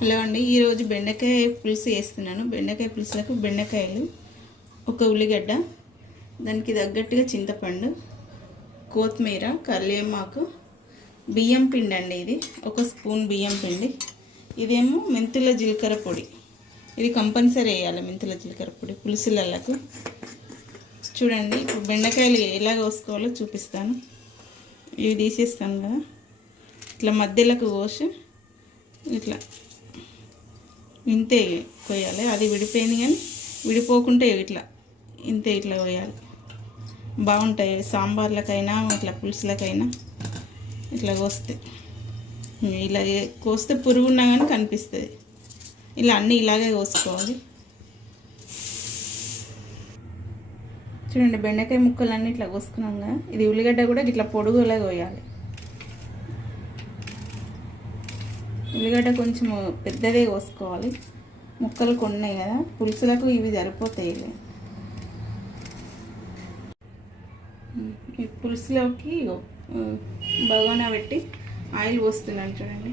Hello అండి, ఈరోజు బెండకాయ పులుసు వేస్తున్నాను. బెండకాయ పులుసులకు బెండకాయలు, ఒక ఉల్లిగడ్డ, దానికి తగ్గట్టుగా చింతపండు, కొత్తిమీర, కరివేపాకు, బియ్యం పిండి అండి. ఇది 1 స్పూన్ బియ్యం పిండి. ఇదేమో మెంతుల జీలకర్ర పొడి. ఇది కంపల్సరీ వేయాలి, మెంతుల జీలకర్ర పొడి పులుసులకు. చూడండి, ఇప్పుడు బెండకాయలు ఎలా కోసుకోవాలో చూపిస్తాను. ఇవి తీసేస్తాను కదా, ఇట్లా మధ్యలోకి కోసి ఇట్లా ఇంతే కొయ్యాలి. అది విడిపోయింది కానీ విడిపోకుంటే ఇట్లా ఇంతే ఇట్లా కొయ్యాలి. బాగుంటాయి సాంబార్లకైనా ఇట్లా పులుసులకైనా. ఇట్లా కోస్తే ఇలా కోస్తే పురుగున్నా కానీ కనిపిస్తుంది. ఇలా అన్నీ ఇలాగే కోసుకోవాలి. చూడండి, బెండకాయ ముక్కలన్నీ ఇట్లా కోసుకున్నాం కదా. ఇది ఉల్లిగడ్డ కూడా ఇట్లా పొడుగులా కోయాలి. ఉల్లిగడ్డ కొంచెం పెద్దదే కోసుకోవాలి. ముక్కలు కొన్నాయి కదా, పులుసులకు ఇవి సరిపోతాయి. ఈ పులుసులోకి బగోనా పెట్టి ఆయిల్ పోస్తున్నాను. చూడండి,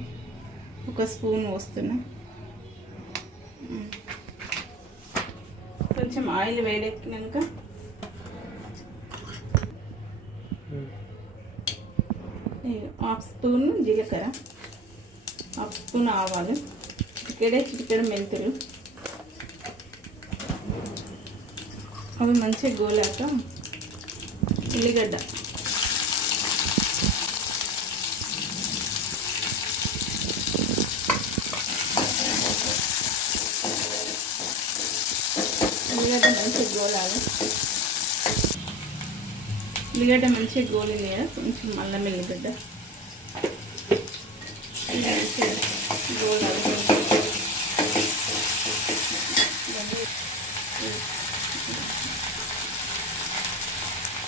1 స్పూన్ పోస్తున్నా. కొంచెం ఆయిల్ వేడెక్కినాక హాఫ్ స్పూన్ జీలకర్ర, హాఫ్ స్పూన్ ఆవాలు, చిటికెడు మెంతులు. అవి మంచిగా గోలాక ఉల్లిగడ్డ, మంచిగా గోలాలి. ఉల్లిగడ్డ మంచిగా గోలింది కదా, కొంచెం అల్లం ఎల్లిగడ్డ గోలాలి.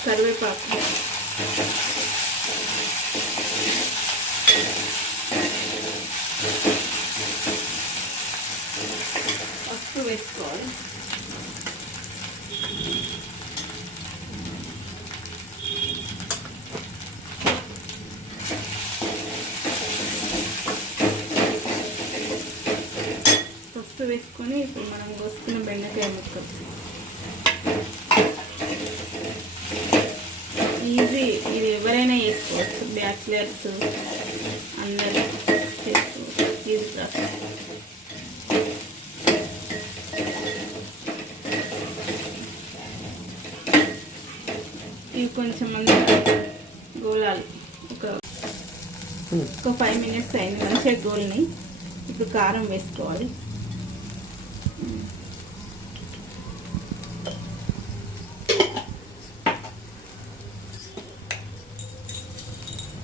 కరివేపాకు, పసుపు వేసుకోవాలి. పసుపు వేసుకొని ఇప్పుడు మనం కోసుకున్న బెండకాయ ముక్కలు ఈజీ. ఇది ఎవరైనా చేసుకోవచ్చు, బ్యాచిలర్స్ అందరూ చేసుకోవచ్చు. Easy process. ఇవి కొంచెం మంచిగా గోలాలి. ఒక 5 మినిట్స్ అయింది, మంచిగా గోల్ని. ఇప్పుడు కారం వేసుకోవాలి.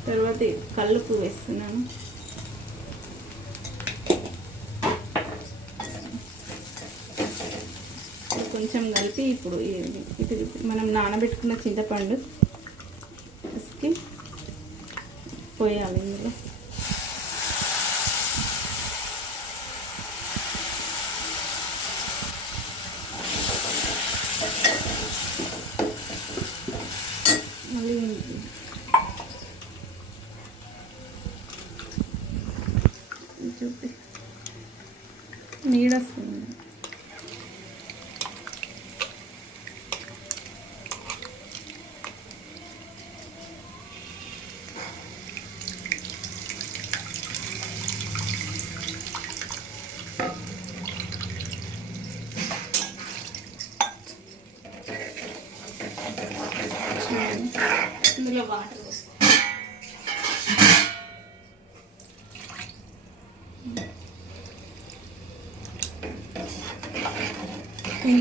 తర్వాత కల్లుపు వేస్తున్నాను. కొంచెం కలిపి ఇప్పుడు ఇది మనం నానబెట్టుకున్న చింతపండు వేసి పోయాలి ఇందులో. మళ్ళీ చూపి నీడ వస్తుంది. ఇందులో వాటర్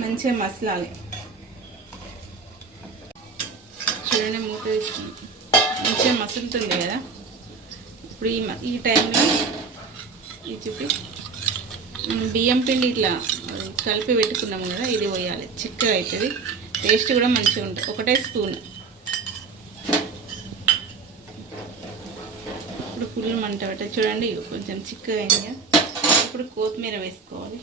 మంచిగా మసలాలి. చూడండి, మూత వేసుకుని మంచిగా మసులుతుంది కదా. ఇప్పుడు ఈ టైంలో ఇది చూపి బియ్యం పిండి ఇట్లా కలిపి పెట్టుకున్నాం కదా, ఇది పోయాలి. చిక్కగా అవుతుంది, టేస్ట్ కూడా మంచిగా ఉంటుంది. 1 స్పూన్. ఇప్పుడు ఫుల్ మంట పెట్ట. చూడండి, కొంచెం చిక్కగా అయింది కదా. ఇప్పుడు కొత్తిమీర వేసుకోవాలి.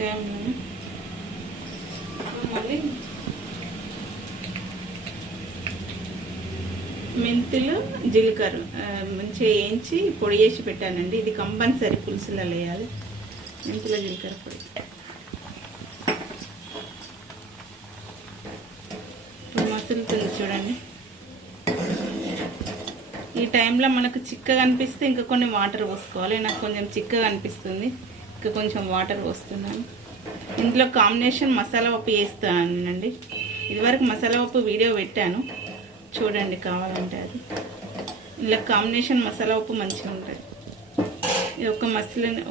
టైంలో మళ్ళీ మెంతులు జీలకర్ర మంచిగా వేయించి పొడి చేసి పెట్టానండి. ఇది కంపల్సరీ పులుసులలో వేయాలి. మెంతుల జీలకర్ర పొడి. ఇప్పుడు మసులుతుంది చూడండి. ఈ టైంలో మనకు చిక్కగా అనిపిస్తే ఇంకా కొన్ని వాటర్ పోసుకోవాలి. నాకు కొంచెం చిక్కగా అనిపిస్తుంది, ఇంకా కొంచెం వాటర్ పోస్తున్నాను. ఇందులో కాంబినేషన్ మసాలా పప్పు వేస్తానండి. ఇదివరకు మసాలా పప్పు వీడియో పెట్టాను, చూడండి కావాలంటే. అది ఇలా కాంబినేషన్ మసాలా ఉప్పు మంచిగా ఉంటుంది. ఇది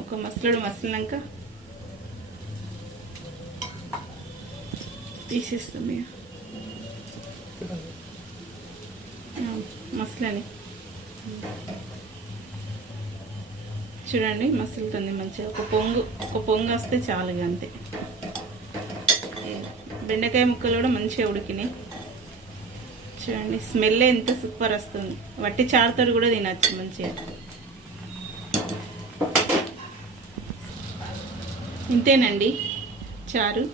ఒక మసలుడు మసిలినాక తీసేస్తాం. మసలని చూడండి, మసులుతుంది మంచిగా. ఒక పొంగు వస్తే చాలు, అంతే. బెండకాయ ముక్కలు కూడా మంచిగా ఉడికినాయి చూడండి. స్మెల్ ఎంత సూపర్ వస్తుంది. వట్టి చారుతో కూడా తినచ్చు మంచిగా. ఇంతేనండి చారు.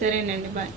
సరేనండి, బాయ్.